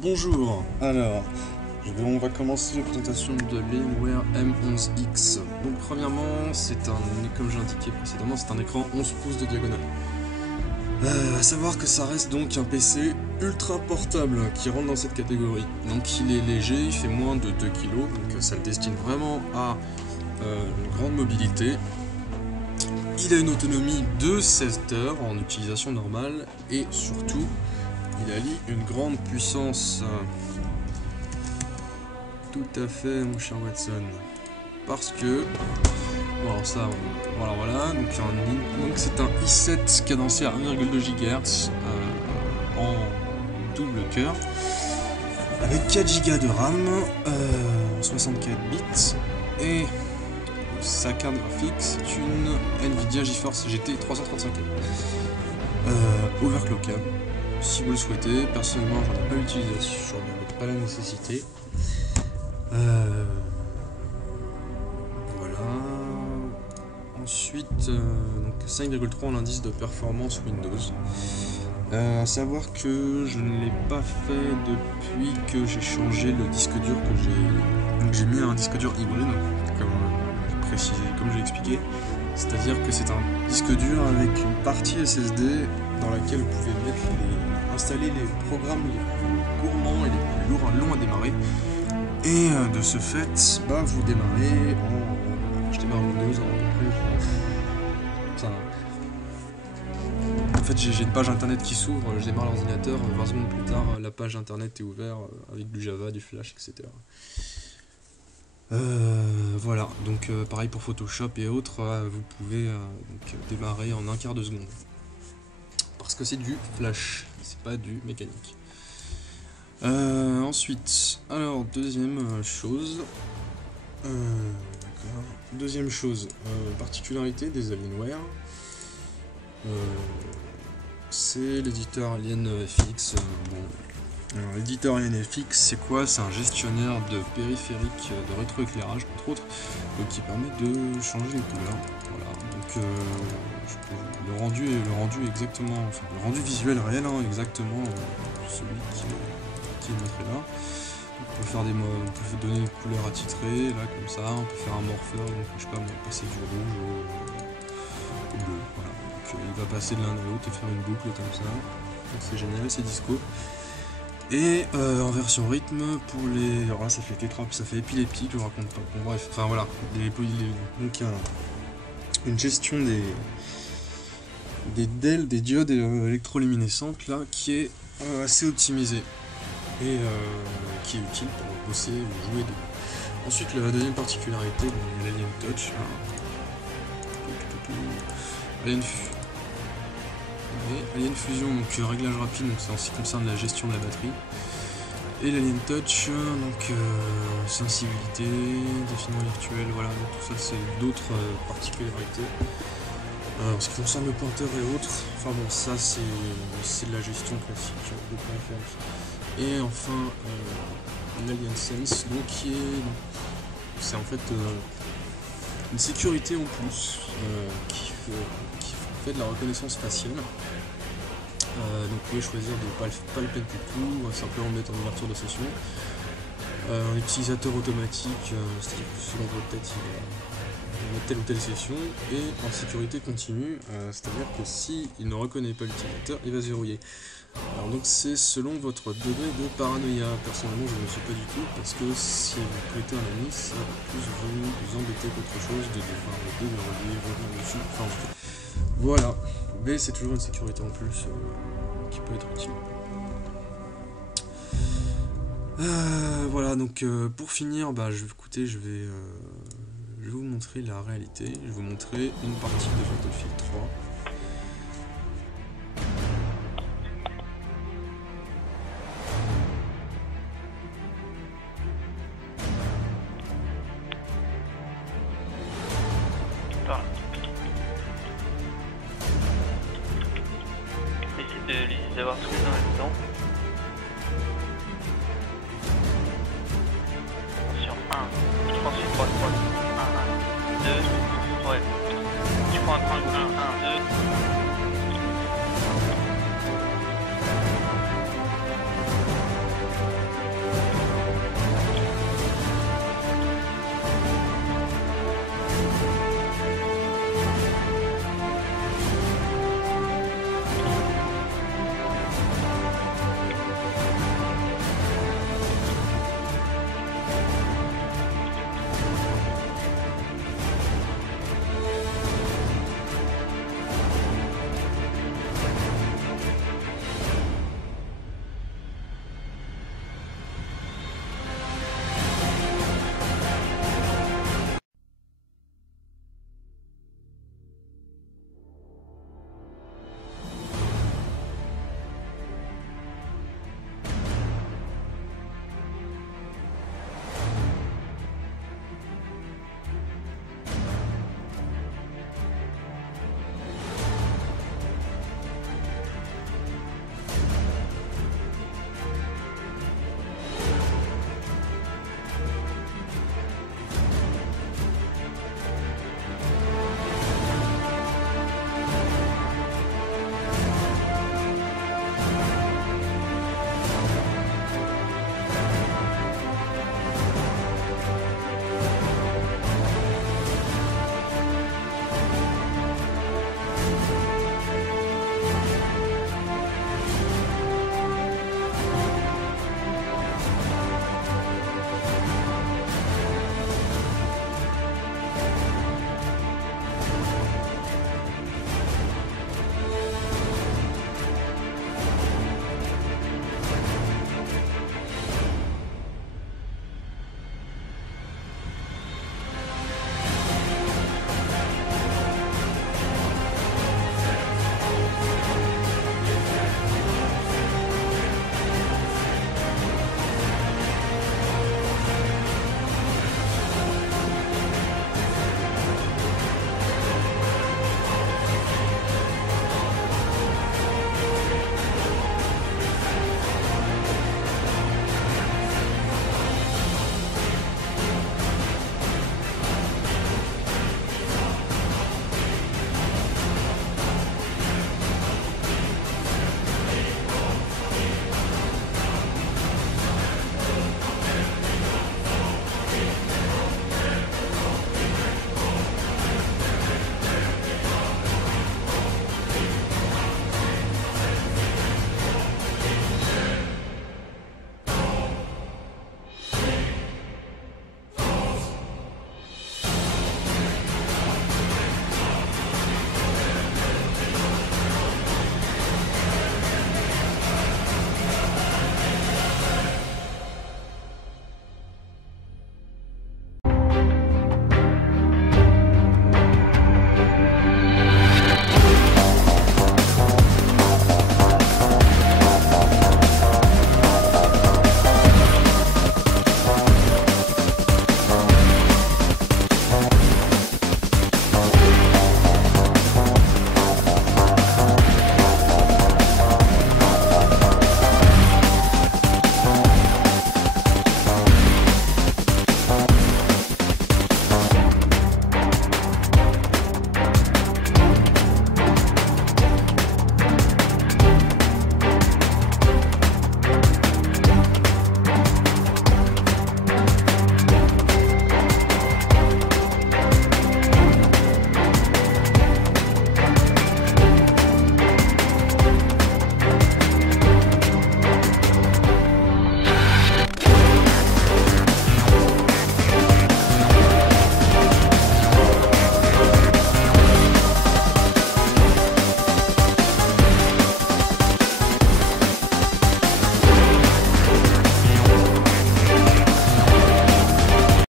Bonjour, alors, on va commencer la présentation de l'Alienware M11X. Donc premièrement, comme j'ai indiqué précédemment, c'est un écran 11 pouces de diagonale. À savoir que ça reste donc un PC ultra portable qui rentre dans cette catégorie. Donc il est léger, il fait moins de 2 kg, donc ça le destine vraiment à une grande mobilité. Il a une autonomie de 16 heures en utilisation normale et surtout, il allie une grande puissance. Tout à fait, mon cher Watson. Parce que... Bon, ça, voilà. Donc c'est un i7 cadencé à 1,2 GHz en double cœur. Avec 4 Go de RAM, 64 bits. Et sa carte graphique, c'est une Nvidia GeForce GT 335. Overclockable. Si vous le souhaitez, personnellement j'en ai pas utilisé, j'en ai pas la nécessité. Voilà. Ensuite, 5,3 en indice de performance Windows. À savoir que je ne l'ai pas fait depuis que j'ai changé le disque dur que j'ai mis un disque dur hybride, comme j'ai expliqué. C'est-à-dire que c'est un disque dur avec une partie SSD dans laquelle vous pouvez installer les programmes les plus gourmands et les plus longs à démarrer. Et de ce fait, vous démarrez je démarre Windows en à peu près. En fait, j'ai une page internet qui s'ouvre, je démarre l'ordinateur, 20 secondes plus tard, la page internet est ouverte avec du Java, du Flash, etc. Voilà, donc pareil pour Photoshop et autres, vous pouvez démarrer en un quart de seconde. Parce que c'est du Flash, c'est pas du mécanique. Ensuite, alors deuxième chose, particularité des Alienware, c'est l'éditeur AlienFX. Alors, l'éditeur AlienFX, c'est quoi? C'est un gestionnaire de périphériques de rétroéclairage, entre autres, qui permet de changer les couleurs. Voilà, donc le rendu exactement, enfin le rendu visuel réel, exactement celui qui est montré là. On peut donner des couleurs attitrées, là comme ça, on peut faire un morpheur, donc je sais pas, on va passer du rouge au bleu, voilà. Donc il va passer de l'un à l'autre et faire une boucle comme ça. Donc c'est génial, c'est disco. Et en version rythme pour les... Alors là ça fait tétra, ça fait épileptique, je vous raconte pas. Bon, bref, enfin voilà, donc il y a une gestion des diodes électroluminescentes là qui est assez optimisée et qui est utile pour bosser ou jouer dedans. Ensuite la deuxième particularité, il y a l'Alien Touch. Alien Fusion, donc réglage rapide, donc c'est en ce qui concerne la gestion de la batterie. Et l'Alien Touch, donc sensibilité, défilement virtuel, voilà, donc tout ça c'est d'autres particularités. En ce qui concerne le pointeur et autres, enfin bon, ça c'est de la gestion classique de pointeur. Et enfin l'Alien Sense, donc c'est en fait une sécurité en plus qui fait de la reconnaissance faciale. Donc vous pouvez choisir de ne pas le mettre du tout, simplement mettre en ouverture de session. Un utilisateur automatique, c'est-à-dire que selon votre tête il va mettre telle ou telle session, et en sécurité continue, c'est-à-dire que s'il ne reconnaît pas l'utilisateur, il va se verrouiller. Alors donc c'est selon votre degré de paranoïa. Personnellement je ne le suis pas du tout, parce que si vous prêtez un ami, ça va plus vous embêter qu'autre chose de devoir le déverrouiller, revenir dessus, enfin voilà. Mais c'est toujours une sécurité en plus qui peut être utile. Voilà, donc pour finir, je vais vous montrer la réalité. Je vais vous montrer une partie de Battlefield 3. D'avoir tous les en même temps. Attention, 1, ensuite 3, 1, 2, ouais. Tu prends un 1, 2.